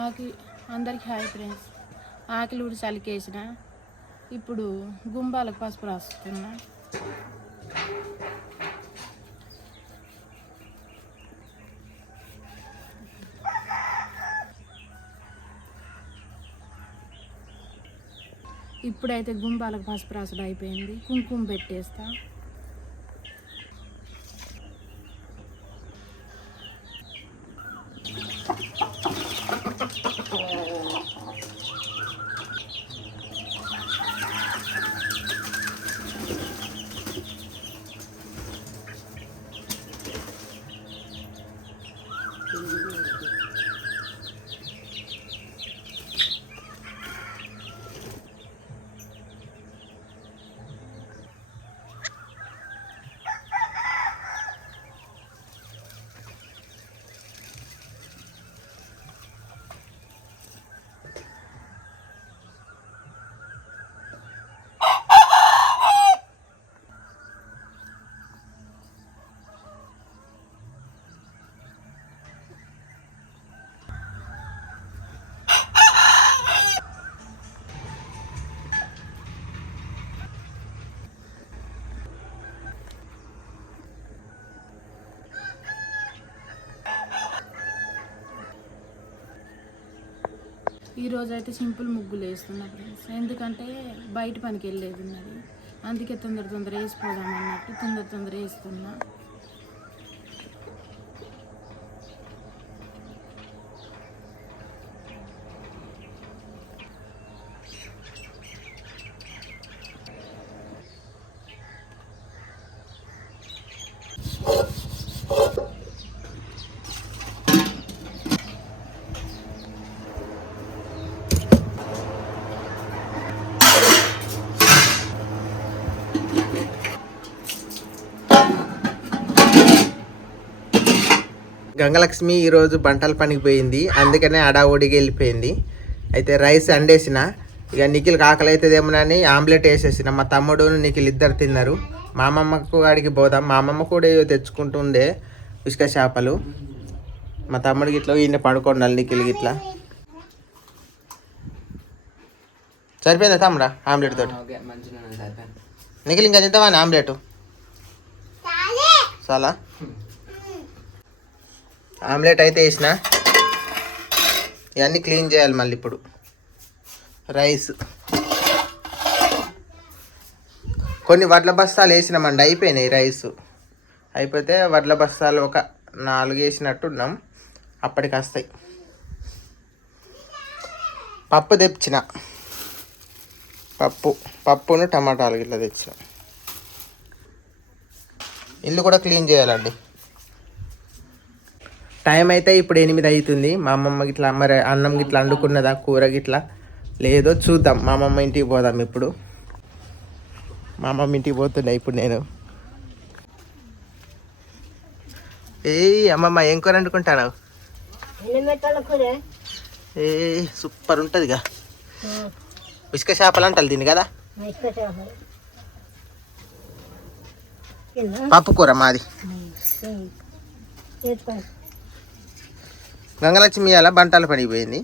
ఆకి అందరికి hi friends. ఆకిలి ఊడి చలికేసిన, ఇప్పుడు గుంబాలకు పసుపు రాస్తున్నా. ఇప్పుడైతే గుంబాలకు పసుపు రాసుడు అయిపోయింది. కుంకుమ పెట్టేస్తా. ఈరోజు అయితే సింపుల్ ముగ్గులు వేస్తున్నా ఫ్రెండ్స్. ఎందుకంటే బయట పనికి వెళ్ళేది ఉన్నది, అందుకే తొందర వేసిపోదాం అన్నట్టు తొందర వేస్తున్నా. గంగలక్ష్మి ఈరోజు బంటల పనికి పోయింది, అందుకనే అడావుడికి వెళ్ళిపోయింది. అయితే రైస్ అండేసిన, ఇక నిఖిల్ ఆకలి అవుతుందేమోనని ఆమ్లెట్ వేసేసిన. మా తమ్ముడు నిఖిల్ ఇద్దరు తిన్నారు. మా అమ్మమ్మకు అడిగి పోదాం. మా అమ్మమ్మ కూడా ఏదో తెచ్చుకుంటుండే ఇసుక చేపలు. మా తమ్ముడికి ఇట్లా ఈయన పడుకోండాలి. నిఖిల్ ఇట్లా సరిపోయిందా తమ్ముడా ఆమ్లెట్ తోటి? నిఖిల్ ఇంకా తింటావా ఆమ్లెట్? చాలా ఆమ్లెట్ అయితే వేసిన. ఇవన్నీ క్లీన్ చేయాలి మళ్ళీ. ఇప్పుడు రైస్ కొన్ని వడ్ల బస్తాలు వేసినామండి, అయిపోయినాయి. రైస్ అయిపోతే వడ్ల బస్తాలు ఒక 4 వేసినట్టున్నాం, అప్పటికి వస్తాయి. పప్పు తెచ్చిన, పప్పును టమాటాలు ఇట్లా తెచ్చిన. ఇల్లు కూడా క్లీన్ చేయాలండి. టైం అయితే ఇప్పుడు 8 అవుతుంది. మా అమ్మమ్మ గిట్లా మరి అన్నం గిట్లా వండుకున్నదా, కూర గిట్లా లేదో చూద్దాం. మా అమ్మమ్మ ఇంటికి పోదాం. ఇప్పుడు మా అమ్మమ్మ ఇంటికి పోతున్నా ఇప్పుడు నేను. అమ్మమ్మ ఏం కూర వండుకుంటాను? సూపర్ ఉంటుందిగా. ఇసుక చేపలు అంటారు దీన్ని కదా. పప్పు కూర మాది. గంగలక్ష్మి అలా బంటాల పనికి పోయింది,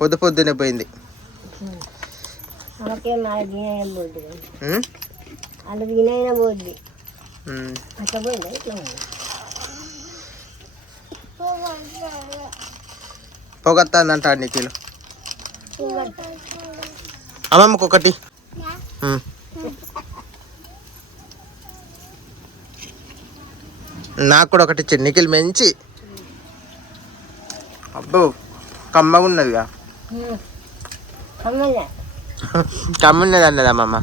పొద్దునే పోయింది. పొగత్తాందంటాడు నిఖిల్. అమ్మమ్మకు ఒకటి. నాకు కూడా ఒకటి ఇచ్చింది నిఖిల్. మంచి అబ్బో కమ్మగా ఉన్నదిగా. కమ్మున్నది అన్నది అమ్మమ్మ.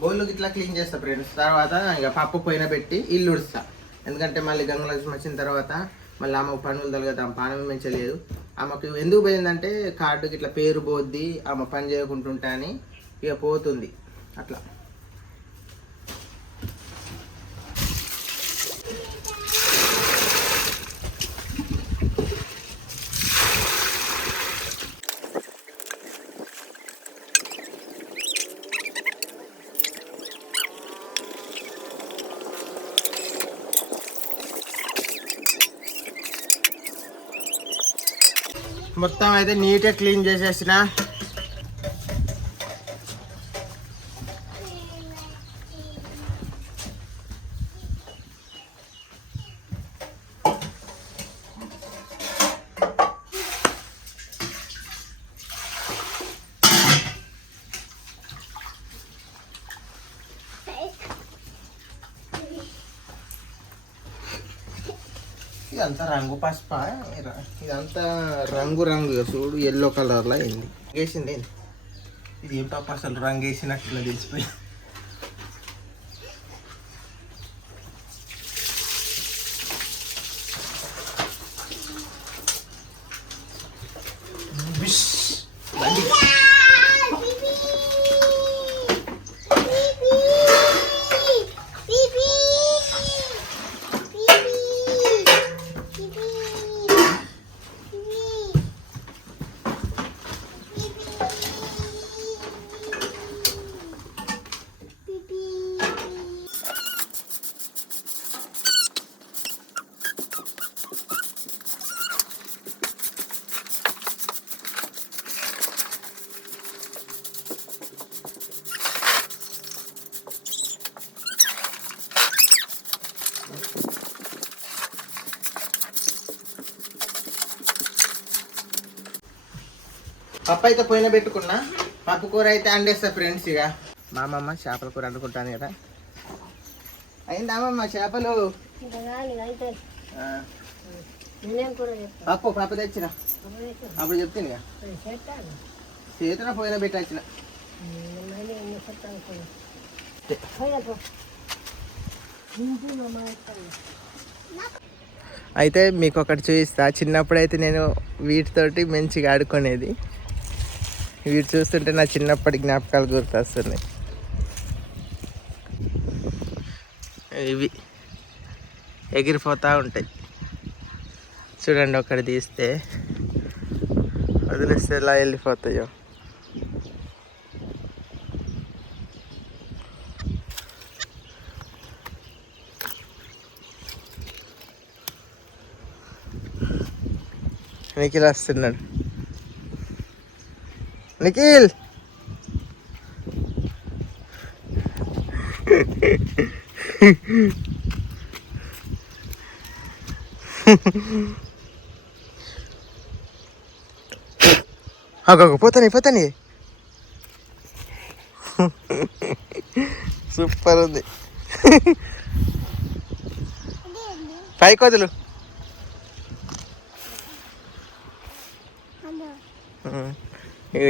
బౌల్ ఇట్లా క్లీన్ చేస్తా ఫ్రెండ్స్. తర్వాత ఇక పప్పు పొయ్యిన పెట్టి ఇల్లు ఉడుస్తా. ఎందుకంటే మళ్ళీ గంగలక్ష్మి వచ్చిన తర్వాత మళ్ళీ ఆమెకు పనులు తొలగదు, పానం పెంచలేదు. ఆమెకు ఎందుకు పోయిందంటే కార్డుకి ఇట్లా పేరు పోద్ది, ఆమె పని చేయకుంటుంటా అని ఇక పోతుంది అట్లా. మొత్తం అయితే నీట్గా క్లీన్ చేసేసిన. ఇదంతా రంగు పసుప, ఇదంతా రంగు చూడు ఎల్లో కలర్లో అయింది. వేసింది ఇది ఏం పాప అసలు రంగు వేసినట్లు తెలిసిపోయి. పప్పు అయితే పోయిన పెట్టుకున్నా. పప్పు కూర అయితే అండేస్తా ఫ్రెండ్స్. ఇక మా అమ్మమ్మ చేపల కూర వండుకుంటాను కదా. అయిందా అమ్మమ్మ చేపలు? పప్పు తెచ్చిన అప్పుడు చెప్తాను ఇక. చేతున పోయిన పెట్టి వచ్చిన. అయితే మీకు ఒకటి చూపిస్తా. చిన్నప్పుడు అయితే నేను వీటితోటి మంచిగా ఆడుకునేది. వీటి చూస్తుంటే నా చిన్నప్పటి జ్ఞాపకాలు గుర్తొస్తున్నాయి. ఇవి ఎగిరిపోతూ ఉంటాయి చూడండి. ఒకటి తీస్తే వదిలేస్తే ఎలా వెళ్ళిపోతాయో. నిఖిల్ వస్తున్నాడు. నిఖిల్ పోతాని సూపర్ ఉంది. పైకి వదులు.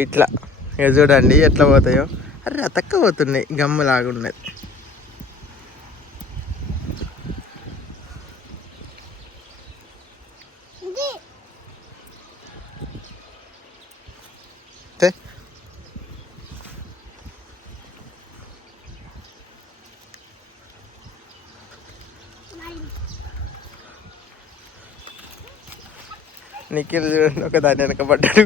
ఇట్లా ఇక చూడండి ఎట్లా పోతాయో. అరే అతక్క పోతున్నాయి, గమ్ము లాగున్నది. నిఖిల్ చూడండి ఒక దాని వెనకబడ్డాడు.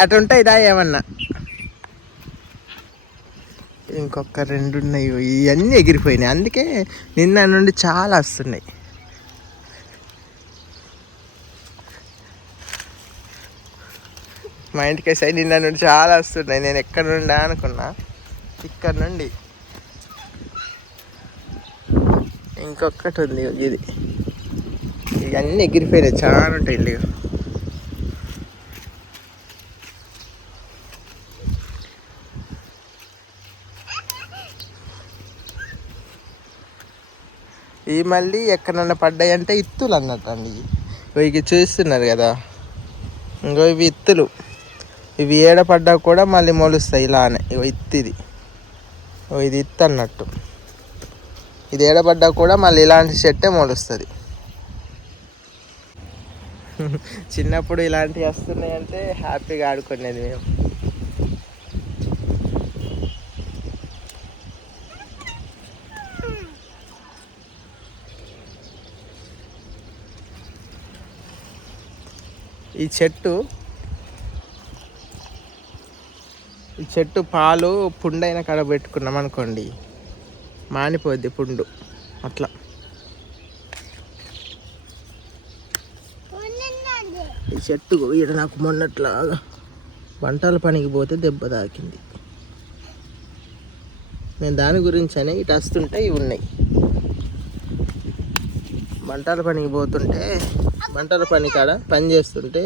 అటు ఉంటాయి దా ఏమన్నా. ఇంకొక రెండు ఉన్నాయి. ఇవన్నీ ఎగిరిపోయినాయి. అందుకే నిన్న నుండి చాలా వస్తున్నాయి. మా ఇంటికి సైడ్ నిన్న నుండి చాలా వస్తున్నాయి. నేను ఎక్కడ నుండా అనుకున్నా, ఇక్కడ నుండి. ఇంకొకటి ఉంది ఇది. ఇవన్నీ ఎగిరిపోయినాయి, చాలా ఉంటాయి ఇల్లు. ఈ మళ్ళీ ఎక్కడన్నా పడ్డాయంటే ఇత్తులు అన్నట్టు అండి. ఇవి చూస్తున్నారు కదా, ఇంకో ఇవి ఇత్తులు. ఇవి ఏడ పడ్డా కూడా మళ్ళీ మొలుస్తాయి ఇలానే. ఇవి ఇత్తు, ఇది ఇత్తు అన్నట్టు. ఇది ఏడపడ్డా కూడా మళ్ళీ ఇలాంటి చెట్టే మొలుస్తుంది. చిన్నప్పుడు ఇలాంటివి వస్తున్నాయంటే హ్యాపీగా ఆడుకునేది మేము. ఈ చెట్టు పాలు పుండైన కాడ పెట్టుకున్నాం అనుకోండి, మానిపోద్ది పుండు. అట్లా ఈ చెట్టు ఈడ నాకు మొన్నట్లాగా వంటల పనికి పోతే దెబ్బ తాకింది. నేను దాని గురించి అనే ఇటు వస్తుంటే ఇవి ఉన్నాయి. వంటల పనికి పోతుంటే వంటల పని కాడ పని చేస్తుంటే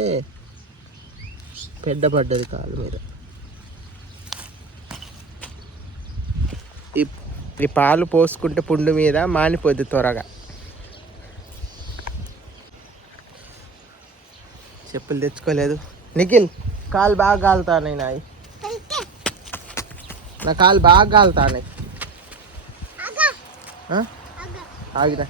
పెద్ద పడ్డది కాలు మీద. ఈ పాలు పోసుకుంటే పుండు మీద మానిపోద్ది త్వరగా. చెప్పులు తెచ్చుకోలేదు. నిఖిల్ కాలు బాగా కాలుతాయి నాయి, నా కాలు బాగా కాలుతాయి. ఆగిరా.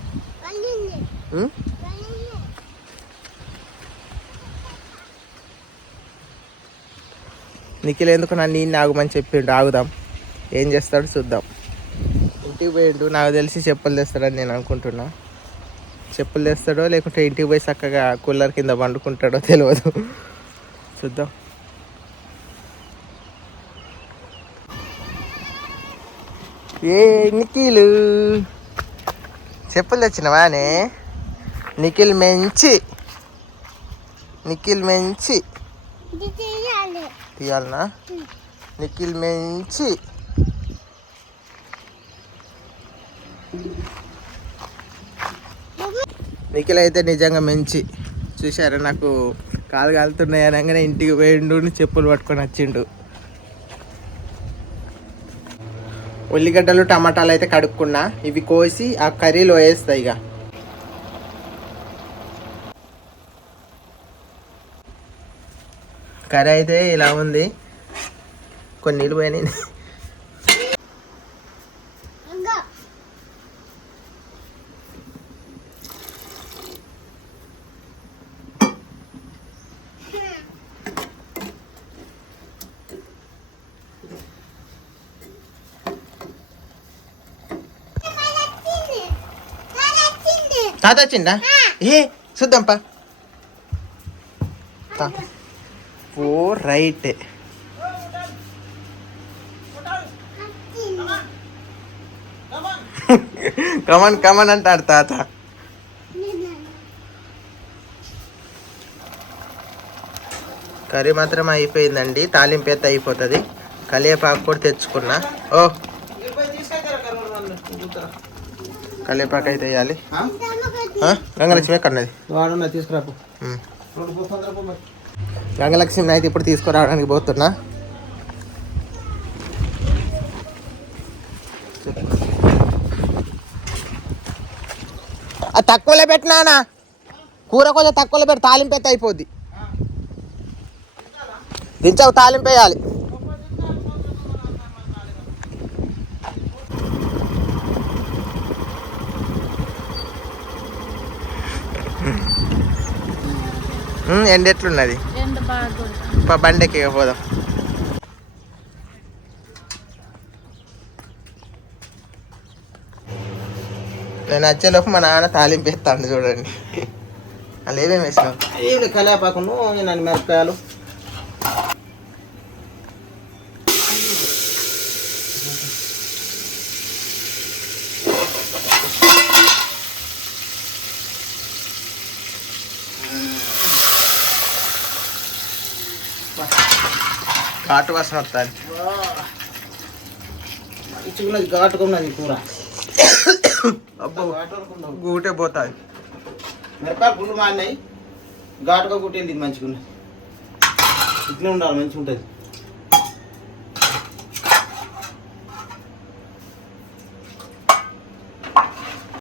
నిఖిల్ ఎందుకు నన్ను ఈయన ఆగమని చెప్పిండు. ఆగుదాం, ఏం చేస్తాడు చూద్దాం. ఇంటికి పోయిండు, నాకు తెలిసి చెప్పులు తెస్తాడని నేను అనుకుంటున్నా. చెప్పులు తెస్తాడో లేకుంటే ఇంటికి పోయి చక్కగా కూలర్ కింద పండుకుంటాడో తెలియదు. చూద్దాం. ఏ నిఖిల్ చెప్పులు తెచ్చినవానే? నిఖిల్ మంచి తీయాలనా? నిఖిల్ మంచి నిఖిల్ అయితే నిజంగా మంచి. చూసారా, నాకు కాలు కాలుతున్నాయి అనగానే ఇంటికి పోయిండు, చెప్పులు పట్టుకొని వచ్చిండు. ఉల్లిగడ్డలు టమాటాలు అయితే కడుక్కున్నా, ఇవి కోసి ఆ కర్రీలో వేస్తాయి. ఇక కర్రీ అయితే ఇలా ఉంది, కొన్ని నీళ్ళు పోయినాయి. తాత వచ్చిందా? ఏ చూద్దాంపా. ఓ రైట్. కమన్ కమన్ అంటాడు తాత. కర్రీ మాత్రం అయిపోయిందండి, తాలింపు అయితే అయిపోతుంది. కలివేపాకు కూడా తెచ్చుకున్నా. ఓ కలివేపాకు అయితే వేయాలి. గంగలక్ష్మి ఎక్కడన్నది? తీసుకురాపు. గంగలక్ష్మిని అయితే ఇప్పుడు తీసుకురావడానికి పోతున్నా. అది తక్కువలో పెట్టినానా, కూర కొంచెం తక్కువలో పెట్టి తాలింపు అయితే అయిపోద్ది. దించావు, తాలింపు వేయాలి. ఎండ ఎట్లున్నది? బండెక్కి పోదాం. నేను వచ్చేలోపు మా నాన్న తాలింపు వేస్తాను చూడండి. అలా ఏమేమి వేసినావు? ఏమి కలివేపాకును, నన్ను మిరపకాయలు, ఘాటు వాసన వస్తుంది. ఘాటుగా ఉన్నది కూర. అబ్బో గూటే పోతుంది. మిరపకాయలు గుండు మారినాయి, ఘాటుగా గుట్టేది మంచిగా ఉన్నది. ఇట్లా ఉండాలి, మంచిగా ఉంటుంది.